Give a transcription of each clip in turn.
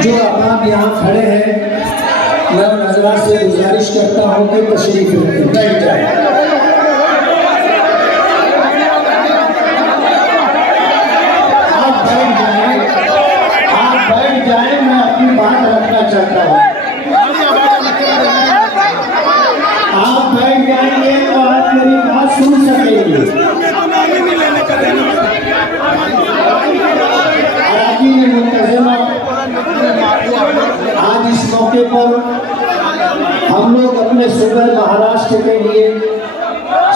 जो आप यहाँ खड़े हैं, मैं हजरात से गुजारिश करता हूँ कि तशरीफ बैठ जाए। आप बैठ जाए, मैं अपनी बात रखना चाहता हूँ। आप बैठ जाएंगे तो आप मेरी बात सुन सकेंगे। आज इस मौके पर हम लोग अपने सूबे महाराष्ट्र के लिए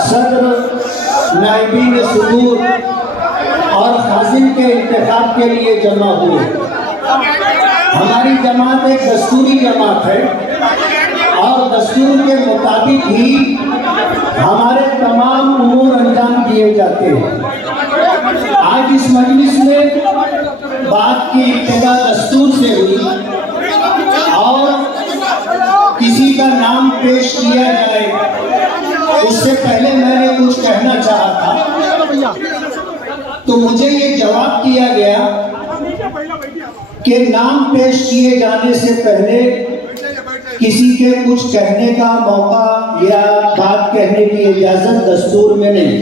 सदर, नायबीन सुदूर और खाजिन के इंतखाब के लिए जमा हुए। हमारी जमात एक दस्तूरी जमात है और दस्तूर के मुताबिक ही हमारे तमाम उमूर अंजाम दिए जाते हैं। आज इस मजलिस में बात की इब्तिदा दस्तूर से हुई और किसी का नाम पेश किया जाए उससे पहले मैंने कुछ कहना चाहा था, तो मुझे ये जवाब दिया गया कि नाम पेश किए जाने से पहले किसी के कुछ कहने का मौका या बात कहने की इजाजत दस्तूर में नहीं।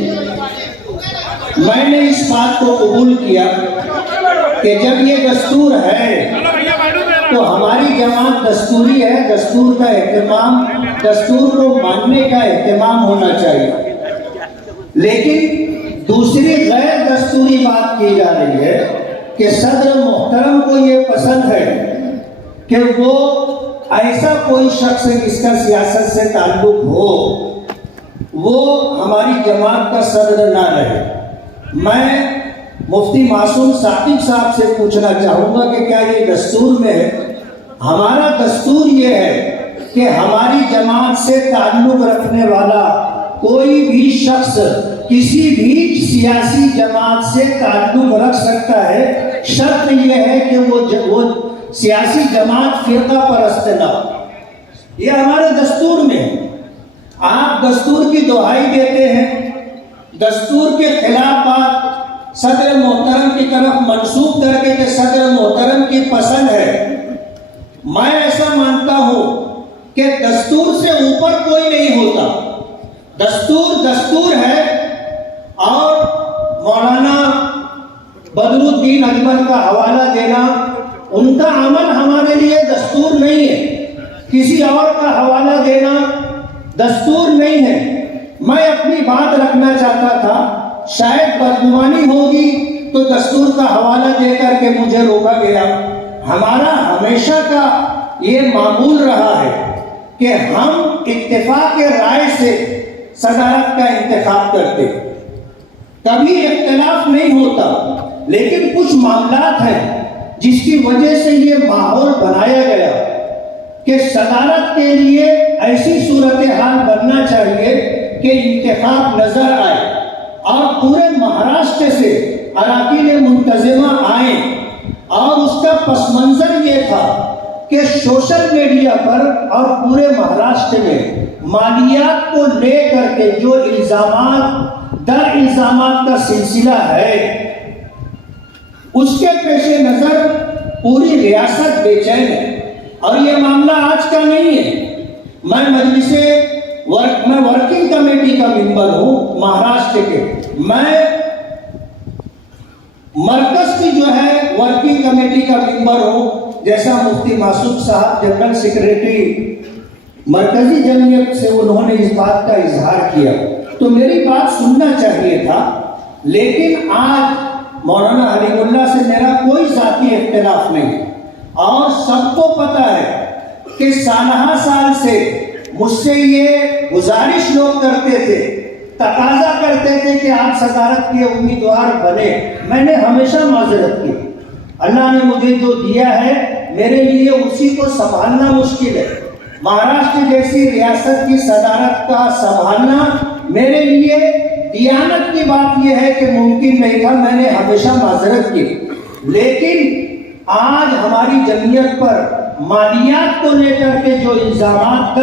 मैंने इस बात को कबूल किया कि जब ये दस्तूर है तो हमारी जमात दस्तूरी है, दस्तूर का एहतमाम, दस्तूर को मानने का एहतमाम होना चाहिए। लेकिन दूसरी गैर दस्तूरी बात की जा रही है कि सदर मोहतरम को ये पसंद है कि वो ऐसा कोई शख्स जिसका सियासत से ताल्लुक हो वो हमारी जमात का सदर ना रहे। मैं मुफ्ती मासूम साकिब साहब से पूछना चाहूँगा कि क्या ये दस्तूर में है? हमारा दस्तूर ये है कि हमारी जमात से ताल्लुक रखने वाला कोई भी शख्स किसी भी सियासी जमात से ताल्लुक रख सकता है। शर्त ये है कि वो सियासी जमात फिरका परस्त ना हो। ये हमारे दस्तूर में। आप दस्तूर की दुहाई देते हैं, दस्तूर के खिलाफ बात सदर मोहतरम की तरफ मंसूब करके कि सदर मोहतरम की पसंद है। मैं ऐसा मानता हूं कि दस्तूर से ऊपर कोई नहीं होता। दस्तूर दस्तूर है और मौलाना बदरुद्दीन अजमल का हवाला देना, उनका अमल हमारे लिए दस्तूर नहीं है। किसी और का हवाला देना दस्तूर नहीं है। मैं अपनी बात रखना चाहता था, शायद बदगुमानी होगी तो दस्तूर का हवाला देकर के मुझे रोका गया। हमारा हमेशा का ये मामूल रहा है कि हम इत्तेफाक राय से सदारत का इंतखाब करते, कभी इख्तिलाफ नहीं होता। लेकिन कुछ मामलात हैं जिसकी वजह से ये माहौल बनाया गया कि सदारत के लिए ऐसी सूरत हाल बनना चाहिए कि इंतखाब नजर आए और पूरे महाराष्ट्र से अराकीन मुंतज़िमा आए। और उसका पस मंजर ये था कि सोशल मीडिया पर और पूरे महाराष्ट्र में मालियात को लेकर के जो इल्जामात दर इल्जामात का सिलसिला है, उसके पेश नजर पूरी रियासत बेचैन है। और ये मामला आज का नहीं है। मैं वर्किंग कमेटी का मेंबर हूं महाराष्ट्र के। मैं मरकज की जो है वर्किंग कमेटी का मेंबर हूं। जैसा मुफ्ती मासूद साहब जनरल सेक्रेटरी मरकजी जमीयत से उन्होंने इस बात का इजहार किया, तो मेरी बात सुनना चाहिए था। लेकिन आज मौलाना हलीमुल्लाह से मेरा कोई जाती इख्तिलाफ नहीं, और सबको पता है कि साल से मुझसे ये गुजारिश लोग करते थे, तकाजा करते थे कि आप सदारत के उम्मीदवार बने। मैंने हमेशा माजरत की। अल्लाह ने मुझे जो दिया है मेरे लिए उसी को संभालना मुश्किल है। महाराष्ट्र जैसी रियासत की सदारत का संभालना मेरे लिए दियानत की बात यह है कि मुमकिन नहीं था। मैंने हमेशा माजरत की। लेकिन आज हमारी जमीयत पर मालियात को लेकर के जो इल्जामात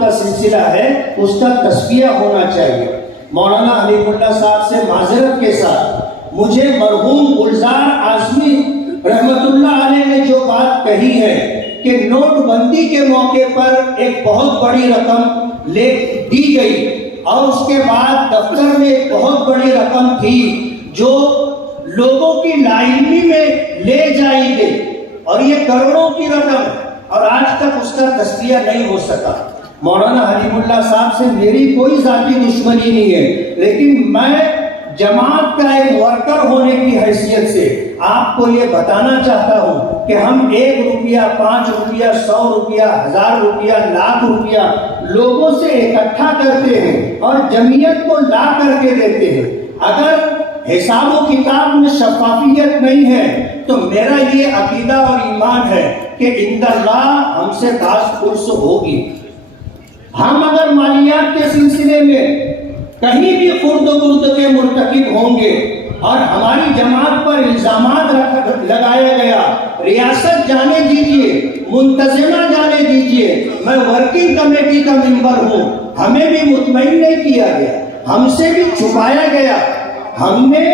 का सिलसिला है, उसका तस्फिया होना चाहिए। मौलाना हलीमुल्लाह साहब से माजरत के साथ मुझे मरहूम गुलजार आजमी रहमतुल्लाह अलैह ने जो बात कही है कि नोटबंदी के मौके पर एक बहुत बड़ी रकम दी गई और उसके बाद दफ्तर में एक बहुत बड़ी रकम थी जो लोगों की लाइनी में ले जाई गई, और ये करोड़ों की रकम, और आज तक उसका तस्फिया नहीं हो सका। मौलाना हलीमुल्लाह साहब से मेरी कोई जाती दुश्मनी नहीं है, लेकिन मैं जमात का एक वर्कर होने की हैसियत से आपको ये बताना चाहता हूँ कि हम 1 रुपया, 5 रुपया, 100 रुपया, 1000 रुपया, लाख रुपया लोगों से इकट्ठा करते हैं और जमीयत को ला करके देते हैं। अगर हिसाब व किताब में शफाफियत नहीं है तो मेरा ये अकीदा और ईमान है कि इंदल्लाह हमसे दास होगी। हम अगर मालियात के सिलसिले में कहीं भी खुर्द के मुर्तकिब होंगे और हमारी जमात पर इल्जामात लगाया गया, रियासत जाने दीजिए, मुंतजिमा जाने दीजिए, मैं वर्किंग कमेटी का मेंबर हूँ, हमें भी मुतमईन नहीं किया गया, हमसे भी छुपाया गया। हमने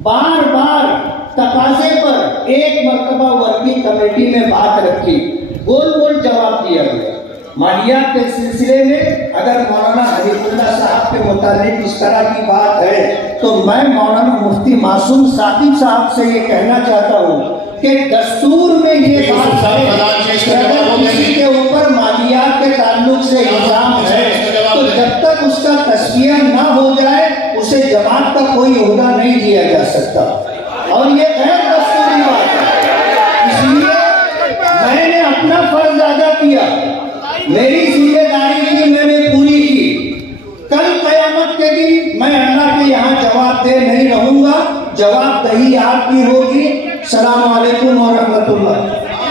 बार बार तकाजे पर एक मरतबा वर्किंग कमेटी में बात रखी, गोल जवाब दिया गया। मालियात के सिलसिले में अगर मौलाना हलीमुल्लाह साहब के मुतालिक इस तरह की बात है तो मैं मौलाना मुफ्ती मासूम साकिब साहब से ये कहना चाहता हूँ कि दस्तूर में ये बात है कि अगर किसी के ऊपर मालियात के ताल्लुक से इल्जाम है तो जब तक उसका तस्फिया ना हो जाए उसे जमात का कोई ओहदा नहीं दिया जा सकता, और ये गैर दस्तूरी बात है। इसलिए मैंने अपना फर्ज अदा किया, मेरी जिम्मेदारी थी, मैंने पूरी की। कल कयामत के दिन मैं अल्लाह के यहाँ जवाब दे नहीं रहूंगा, जवाबदेही आपकी होगी। सलाम अलैकुम व रहमतुल्लाह।